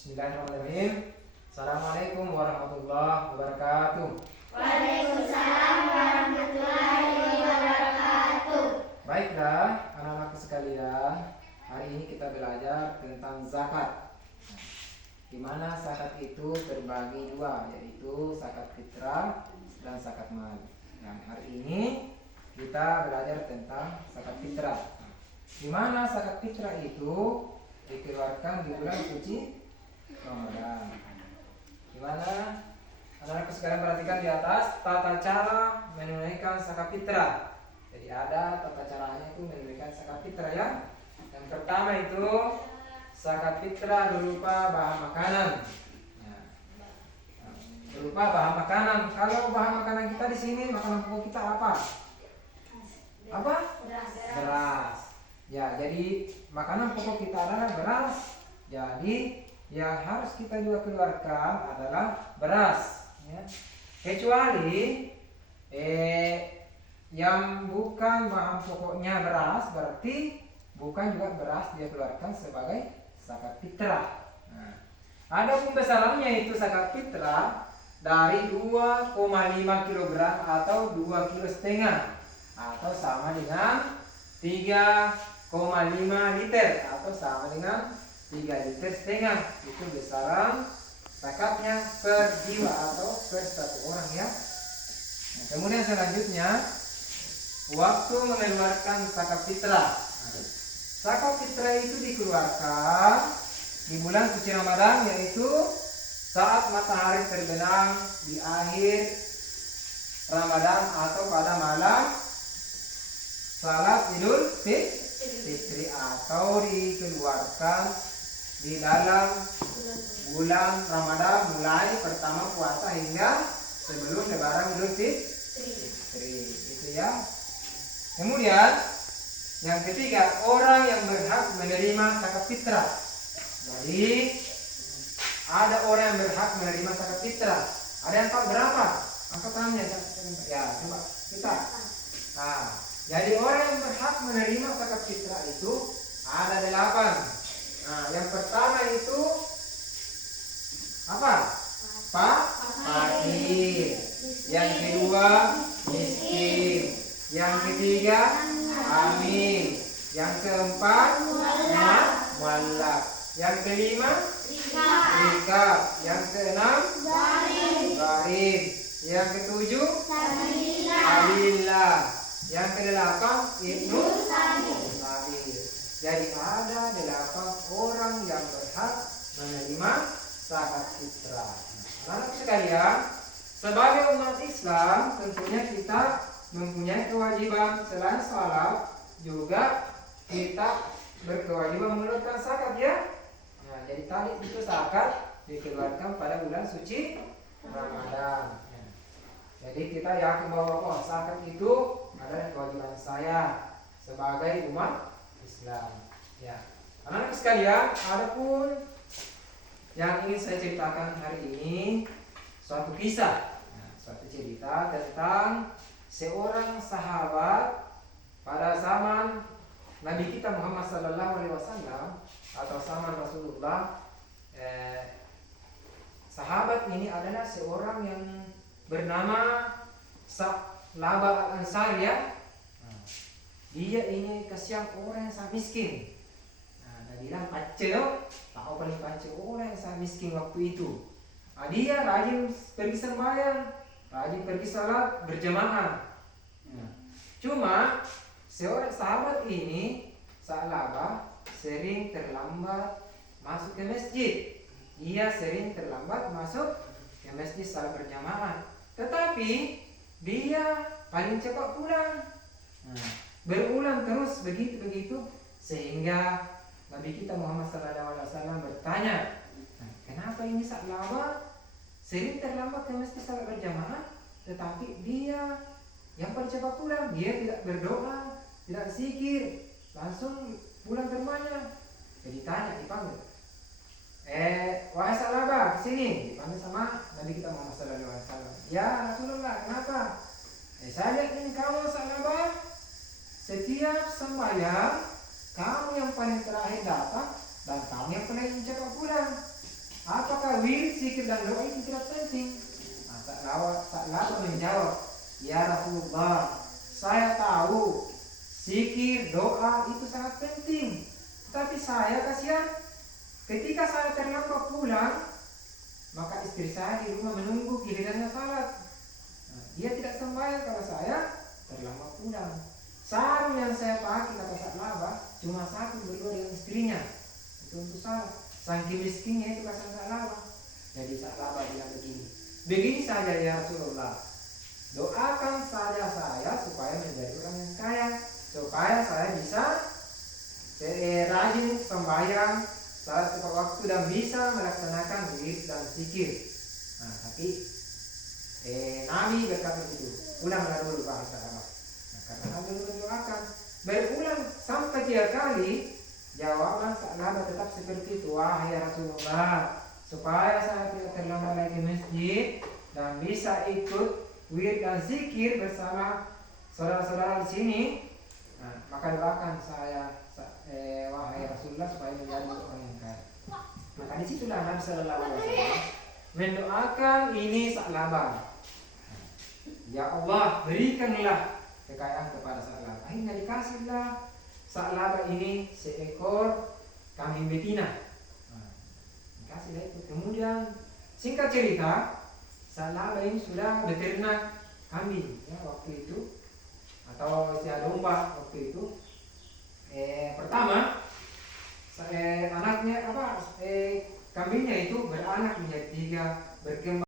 Bismillahirrahmanirrahim. Assalamualaikum warahmatullahi wabarakatuh. Waalaikumsalam warahmatullahi wabarakatuh. Baiklah, anak-anakku sekalian, hari ini kita belajar tentang zakat. Di mana zakat itu terbagi dua, yaitu zakat fitrah dan zakat mal. Nah, hari ini kita belajar tentang zakat fitrah. Di mana zakat fitrah itu dikeluarkan di bulan suci Ramadan. Di mana anak-anak sekalian perhatikan di atas tata cara menunaikan zakat fitrah. Jadi ada tata caranya itu menunaikan zakat fitrah ya. Yang pertama itu zakat fitrah berupa bahan makanan. Nah, berupa bahan makanan. Kalau bahan makanan kita di sini makanan pokok kita apa? Apa? Beras. Ya, jadi makanan pokok kita adalah beras. Jadi yang harus kita juga keluarkan adalah beras. Ya. Kecuali yang bukan bahan pokoknya beras, berarti bukan juga beras dia keluarkan sebagai zakat fitrah. Nah, ada besarannya itu zakat fitrah dari 2,5 kg atau 2,5 kg atau sama dengan 3,5 liter atau sama dengan 3,5 liter. Itu besaran zakatnya per jiwa atau per satu orang ya. Nah, kemudian selanjutnya waktu mengeluarkan zakat fitrah. Zakat fitrah itu dikeluarkan di bulan suci Ramadan, yaitu saat matahari terbenam di akhir Ramadan atau pada malam salat Idul Fitri, atau dikeluarkan di dalam bulan Ramadan mulai pertama puasa hingga sebelum lebaran Idul Fitri. Itu ya. Kemudian yang ketiga, orang yang berhak menerima zakat fitrah. Jadi ada orang yang berhak menerima zakat fitrah. Ada yang tahu berapa? Angkat tangannya ya, coba kita. Nah, jadi orang yang berhak menerima zakat fitrah itu ada 8. Nah, yang pertama itu apa? Fakir. Yang kedua miskin. Yang ketiga amin. Yang keempat muallaf. Yang kelima rikab. Yang keenam gharib. Yang ketujuh sabilillah. Yang kedelapan ibnu sabil. Jadi ada 8 orang yang berhak menerima zakat fitrah. Anak sekalian, sebagai umat Islam tentunya kita mempunyai kewajiban selain salat juga kita berkewajiban mengeluarkan zakat ya. Nah, jadi tadi itu zakat dikeluarkan pada bulan suci Ramadan. Jadi kita yakin bahwa zakat itu adalah kewajiban saya sebagai umat Islam. Ya, anak-anak sekalian, adapun yang ingin saya ceritakan hari ini suatu kisah, suatu cerita tentang seorang sahabat pada zaman Nabi kita Muhammad SAW atau zaman Rasulullah. Sahabat ini adalah seorang yang bernama Sa'labah Al-Ansari ya. Dia ini kasihan orang yang sangat miskin. Nah, dia bilang tahu paling pace orang yang sangat miskin waktu itu. Nah, dia rajin pergi sembahyang, rajin pergi salat berjamaah. Cuma seorang sahabat ini Sa'labah sering terlambat masuk ke masjid. Dia sering terlambat masuk ke masjid salat berjamaah. Tetapi dia paling cepat pulang. Berulang terus begitu sehingga Nabi kita Muhammad SAW bertanya, kenapa ini Sa'labah sering terlambat ke masjid salat berjamaah, tetapi dia yang paling cepat pulang, dia tidak berdoa, tidak zikir, langsung pulang ke rumahnya. Jadi dipanggil, wahai Sa'labah, kesini. Dipanggil sama Nabi kita Muhammad SAW. Ya Rasulullah, kenapa? Saya lihat ini kamu Sa'labah, setiap sembahyang kamu yang paling terakhir datang dan kamu yang paling cepat pulang. zikir dan doa itu tidak penting. Nah, Sa'labah menjawab, ya Rasulullah, saya tahu zikir, doa itu sangat penting. Tapi saya kasihan, ketika saya terlambat pulang, maka istri saya di rumah menunggu gilirannya salat. Nah, dia tidak sembahyang kalau saya terlambat pulang. Sarung yang saya pakai kata Sa'labah cuma satu berdua dengan istrinya itu untuk salat. Saking miskinnya itu kata Sa'labah. Jadi Sa'labah bilang begini saja ya Rasulullah, doakan saja saya supaya menjadi orang yang kaya, supaya saya bisa rajin sembahyang saat tepat waktu dan bisa melaksanakan wirid dan zikir. Nah, tapi Nabi berkata begitu, ulanglah dulu Pak Sa'labah. Nah, karena Nabi mendoakan berulang sampai 3 kali, jawaban Sa'labah tetap seperti itu, wahai Rasulullah, supaya saya tidak terlambat lagi ke masjid dan bisa ikut wirid dan zikir bersama saudara-saudara di sini. Nah, maka doakan saya wahai Rasulullah supaya menjadi orang yang kaya. Maka disitulah Nabi Sallallahu Alaihi Wasallam mendoakan ini Sa'labah. Ya Allah, berikanlah kekayaan kepada Sa'labah. Akhirnya dikasihlah Sa'labah ini seekor kambing betina. Nah, dikasihlah itu. Kemudian singkat cerita, Sa'labah ini sudah beternak kambing ya waktu itu, atau usia domba waktu itu. Pertama anaknya kambingnya itu beranak menjadi 3, berkembang